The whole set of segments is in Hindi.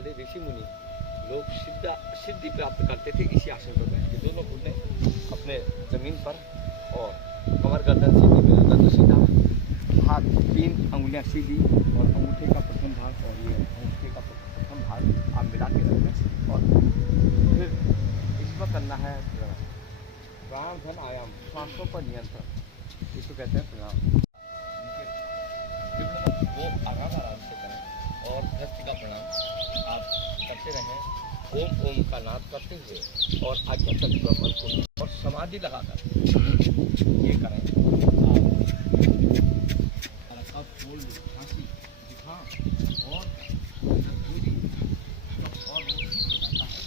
पहले ऋषि मुनि लोग सिद्धि प्राप्त करते थे इसी आसन पर बैठ के। दोनों घुटने अपने जमीन पर और कमर गर्दन सीधी पे, गर्दन सीधा, हाथ 3 अंगुलियां सीधी और अंगूठे का प्रथम भाग और ये अंगूठे का प्रथम भाग आप मिला के रखना और फिर इसमें करना है प्राणायाम, धन आयाम, सांसों पर नियंत्रण, इसको कहते हैं प्रणाम। वो आराम से करें और धरती का प्रणाम आप करते रहें। ओम ओम का नाद करते हुए और आज्ञा तक ब्रह्मन को और समाधि लगाकर ये करें। आप कब बोल खांसी जुकाम और पूरी और जाता है।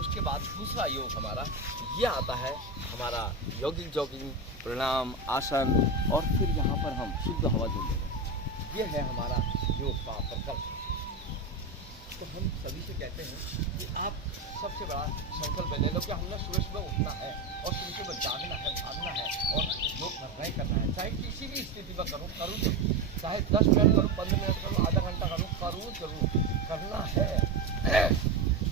उसके बाद दूसरा योग हमारा ये आता है, हमारा योगिक जॉगिंग, प्रणाम, आसन और फिर यहाँ पर हम शुद्ध हवा जो लेंगे। ये है हमारा योग का प्रकल्प। तो हम सभी से कहते हैं कि आप सबसे बड़ा संकल्प ले लो कि हमने सुबह सुबह उठना है और सुबह सुबह जागना है, भागना है और योग करना है। चाहे किसी भी स्थिति में करूँ जरूर, चाहे 10 मिनट करूँ, 15 मिनट करूँ, आधा घंटा करूँ जरूर, करना है।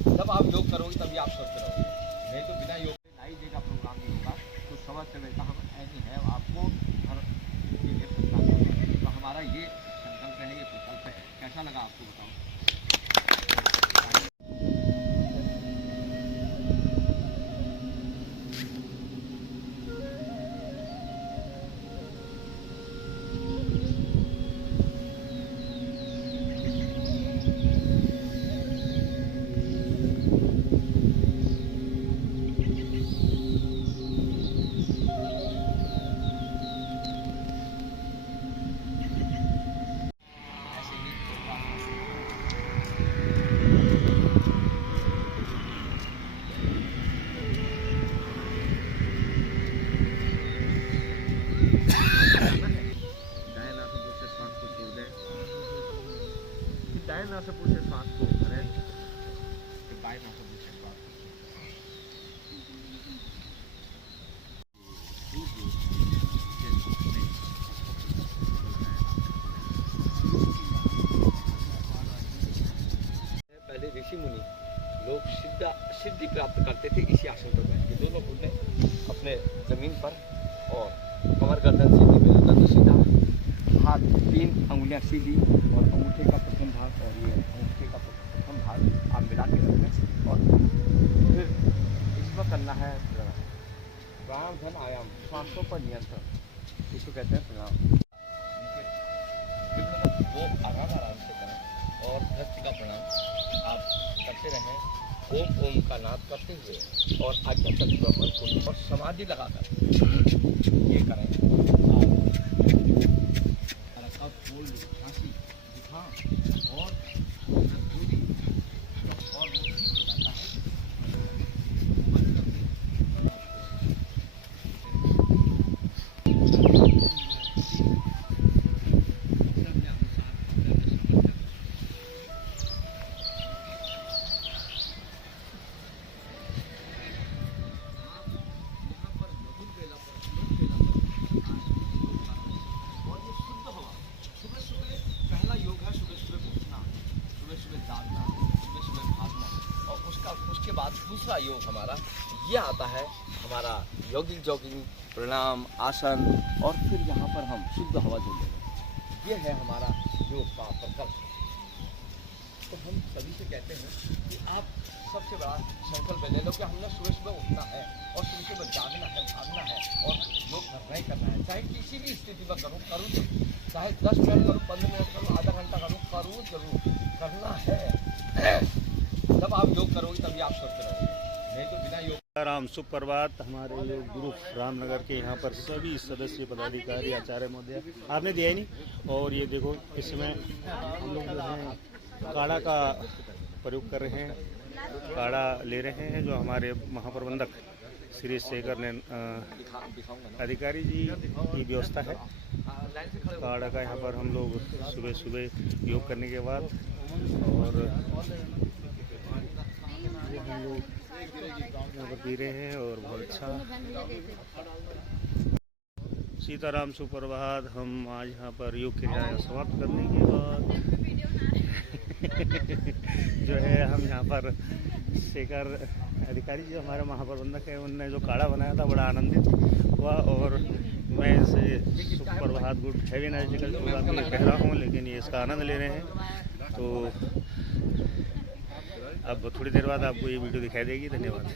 जब आप योग करोगे तभी आप स्वस्थ रहोगे, नहीं तो बिना योग के ढाई डे का प्रोग्राम नहीं होगा। तो समझ से वैसा हम ऐसी है आपको हर तो हमारा ये संकल्प है, ये प्रकल्प है। कैसा लगा आपको बताओ। दाएं नासापुर से सांस को भरें, फिर बाएं नासापुर से श्वास पहले ऋषि मुनि लोग सिद्धि प्राप्त करते थे इसी आसन पर बैठ के। दोनों घुटने अपने जमीन पर और कमर गर्दन सीधी पे, गर्दन सीधा, हाथ 3 अंगुलियां सीधी और अंगूठे का प्रथम भाग और ये अंगूठे का प्रथम भाग आप मिला के रखें और फिर इसमें करना है प्राणायाम, धन आयाम, सांसों पर नियंत्रण, इसको कहते हैं प्रणाम। वो आराम से करें और धरती का प्रणाम आप करते रहें। ओम ओम का नाद करते हुए और आज्ञा तक ब्रह्मन को और समाधि लगाकर ये करें। कब बोल खांसी जुकाम और पूरी और जाता है। उसके बाद दूसरा योग हमारा ये आता है, हमारा योगिक जॉगिंग, प्रणाम, आसन और फिर यहाँ पर हम शुद्ध हवा जो लेंगे। ये है हमारा योग का प्रकल्प। तो हम सभी से कहते हैं कि आप सबसे बड़ा संकल्प ले लो कि हमने सुबह सुबह उठना है और सुबह सुबह जागना है, भागना है और योग करना है। चाहे किसी भी स्थिति में करूँ जरूर, चाहे 10 मिनट करूँ, 15 मिनट करूँ, आधा घंटा करूँ जरूर, करना है। जब आप योग करोगे तभी आप स्वस्थ रहोगे, नहीं तो बिना योग सीताराम सुप्रभात। हमारे योग ग्रुप रामनगर के यहाँ पर सभी सदस्य पदाधिकारी आचार्य महोदय आपने दिया ही नहीं। और ये देखो इस समय हम लोग जो हैं काढ़ा का प्रयोग कर रहे हैं, काढ़ा ले रहे हैं जो हमारे महाप्रबंधक श्री शेखर ने अधिकारी जी की व्यवस्था है। काढ़ा का यहाँ पर हम लोग सुबह सुबह योग करने के बाद और हम लोग यहाँ पर पी रहे हैं और बहुत अच्छा। सीताराम सुप्रभात। हम आज यहाँ पर योग क्रियाएँ समाप्त करने के बाद जो है हम यहाँ पर शेखर अधिकारी जो हमारे महाप्रबंधक हैं उनने जो काढ़ा बनाया था बड़ा आनंदित हुआ। और मैं इसे सुप्रभात गुड हैवी एनर्जिकल प्रोग्राम के लिए कह रहा हूँ, लेकिन ये इसका आनंद ले रहे हैं। तो अब थोड़ी देर बाद आपको ये वीडियो दिखाई देगी। धन्यवाद।